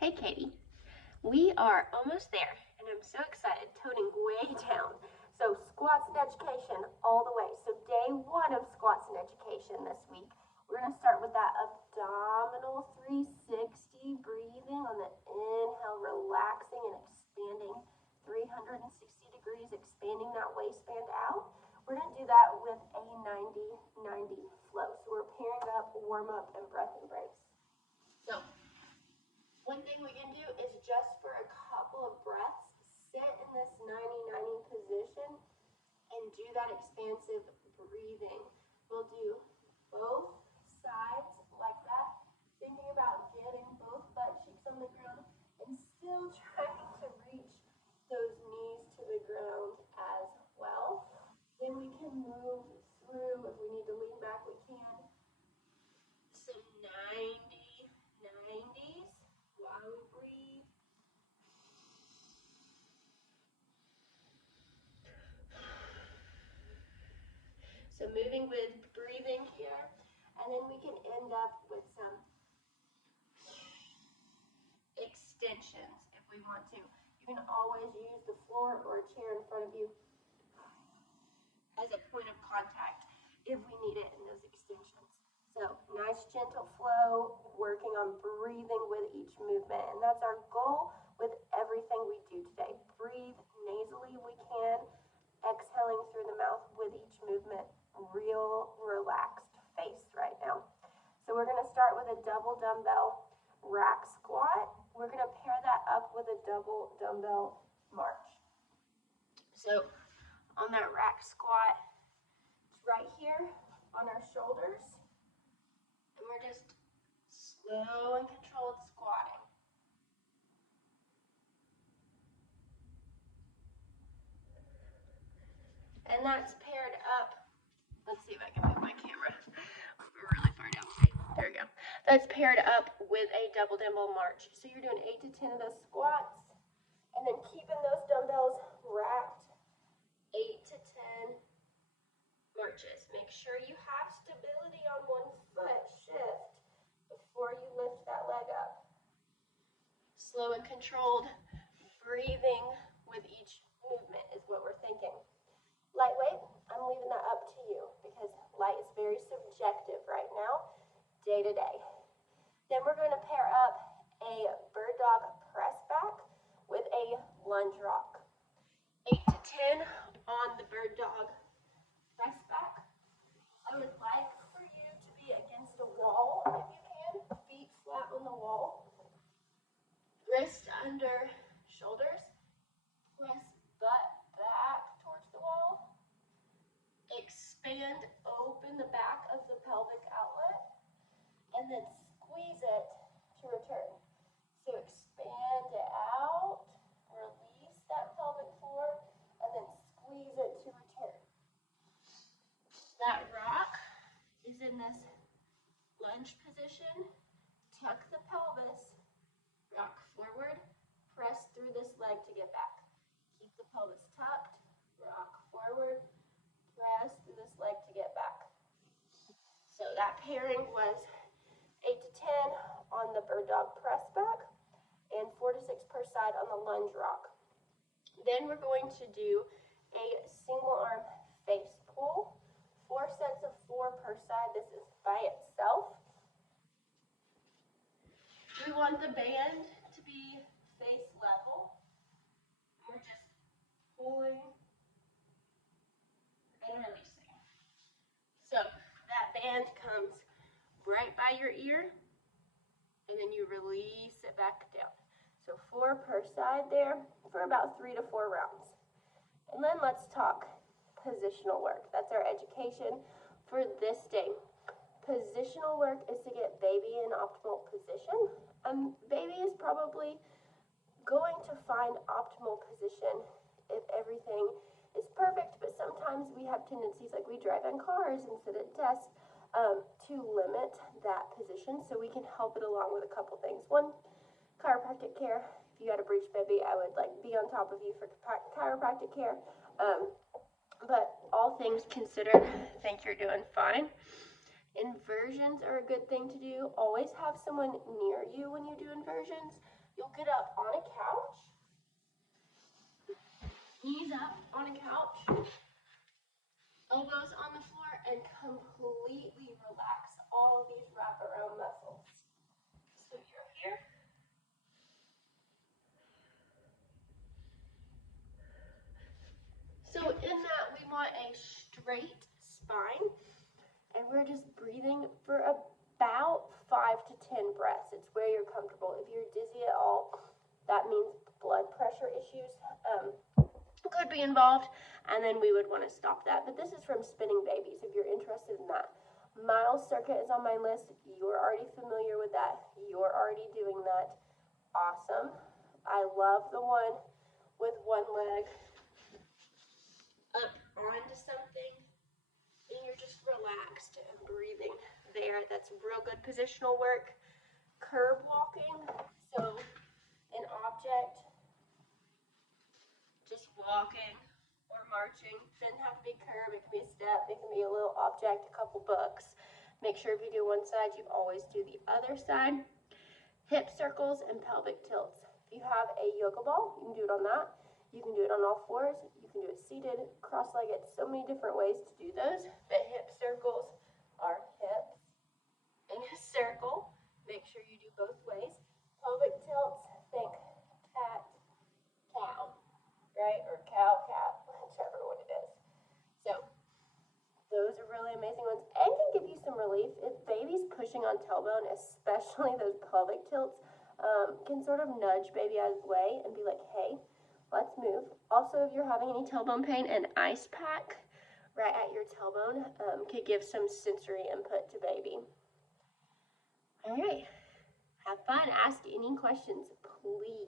Hey Katie, we are almost there and I'm so excited, toning way down. So squats and education all the way. So day one of squats and education this week, we're going to start with that abdominal 360 breathing on the inhale, relaxing and expanding 360 degrees, expanding that waistband out. We're going to do that with a 90-90 flow. So we're pairing up, warm up, and breath and brace. So one thing we can do is just for a couple of breaths, sit in this 90-90 position and do that expansive breathing. We'll do both sides like that, thinking about getting both butt cheeks on the ground and still trying to reach those knees to the ground as well. Then we can move through. If we need to lean back, we can. Some 90-90s. While we breathe. So moving with breathing here, and then we can end up with some extensions if we want to. You can always use the floor or a chair in front of you as a point of contact if we need it in those extensions. So nice gentle flow, working on breathing with each movement, and that's our goal with everything we do today. Breathe nasally if we can, exhaling through the mouth with each movement. Real relaxed face right now. So we're going to start with a double dumbbell rack squat. We're going to pair that up with a double dumbbell march. So on that rack squat, it's right here on our shoulders. And we're just slow and controlled squatting. And that's paired up. Let's see if I can move my camera. We're really far down. There we go. That's paired up with a double dumbbell march. So you're doing 8 to 10 of those squats, and then keeping those dumbbells racked. 8 to 10 marches. Make sure you have stability on one foot. Shift before you lift that leg up. Slow and controlled breathing with each movement is what we're thinking. Lightweight, I'm leaving that up to you because light is very subjective right now, day to day. Then we're going to pair up a bird dog press back with a lunge rock. 8 to 10 on the bird dog press back. I would like for you to be against a wall if you can, feet flat on the wall. Wrist under shoulders. Press butt back towards the wall. Expand, open the back of the pelvic outlet, and then squeeze it to return. So expand it out, release that pelvic floor, and then squeeze it to return. That rock is in this lunge position. Tuck the pelvis, rock forward, press through this leg to get back. Keep the pelvis tucked, rock forward, press through this leg to get back. So that pairing was 8 to 10 on the bird dog press back and 4 to 6 per side on the lunge rock. Then we're going to do a single arm face pull. 4 sets of 4 per side. This is by itself. We want the band to be face level. We're just pulling and releasing. So that band comes right by your ear, and then you release it back down. So 4 per side there for about 3 to 4 rounds. And then let's talk positional work. That's our education for this day. Positional work is to get baby in optimal position. Baby is probably going to find optimal position if everything is perfect, but sometimes we have tendencies, like we drive in cars and sit at desks, to limit that position. So we can help it along with a couple things. One, chiropractic care. If you had a breech baby, I would be on top of you for chiropractic care. But all things considered, I think you're doing fine. Inversions are a good thing to do. Always have someone near you when you do inversions. You'll get up on a couch, knees up on a couch, elbows on the floor, and completely relax all of these wraparound muscles. So you're here. So in that, we want a straight spine, and we're just breathing for about 5 to 10 breaths. It's where you're comfortable. If you're dizzy at all, that means blood pressure issues could be involved, and then we would want to stop that. But this is from Spinning Babies, if you're interested in that. Miles circuit is on my list. You're already familiar with that. You're already doing that. Awesome. I love the one with one leg up onto something, and you're just relaxed and breathing there. That's real good positional work. Curb walking, so an object, just walking or marching. Doesn't have to be curb, it can be a step, it can be a little object, a couple books. Make sure if you do one side, you always do the other side. Hip circles and pelvic tilts. If you have a yoga ball, you can do it on that. You can do it on all fours. You can do it seated, cross-legged, so many different ways to do those. But hip circles are hips in a circle. Make sure you do both ways. Pelvic tilts, think cat, cow, right? Or cow, cat, whichever one it is. So those are really amazing ones and can give you some relief. If baby's pushing on tailbone, especially those pelvic tilts, can sort of nudge baby out of the way and be like, hey, let's move. Also, if you're having any tailbone pain, an ice pack right at your tailbone could give some sensory input to baby. All right, have fun. Ask any questions, please.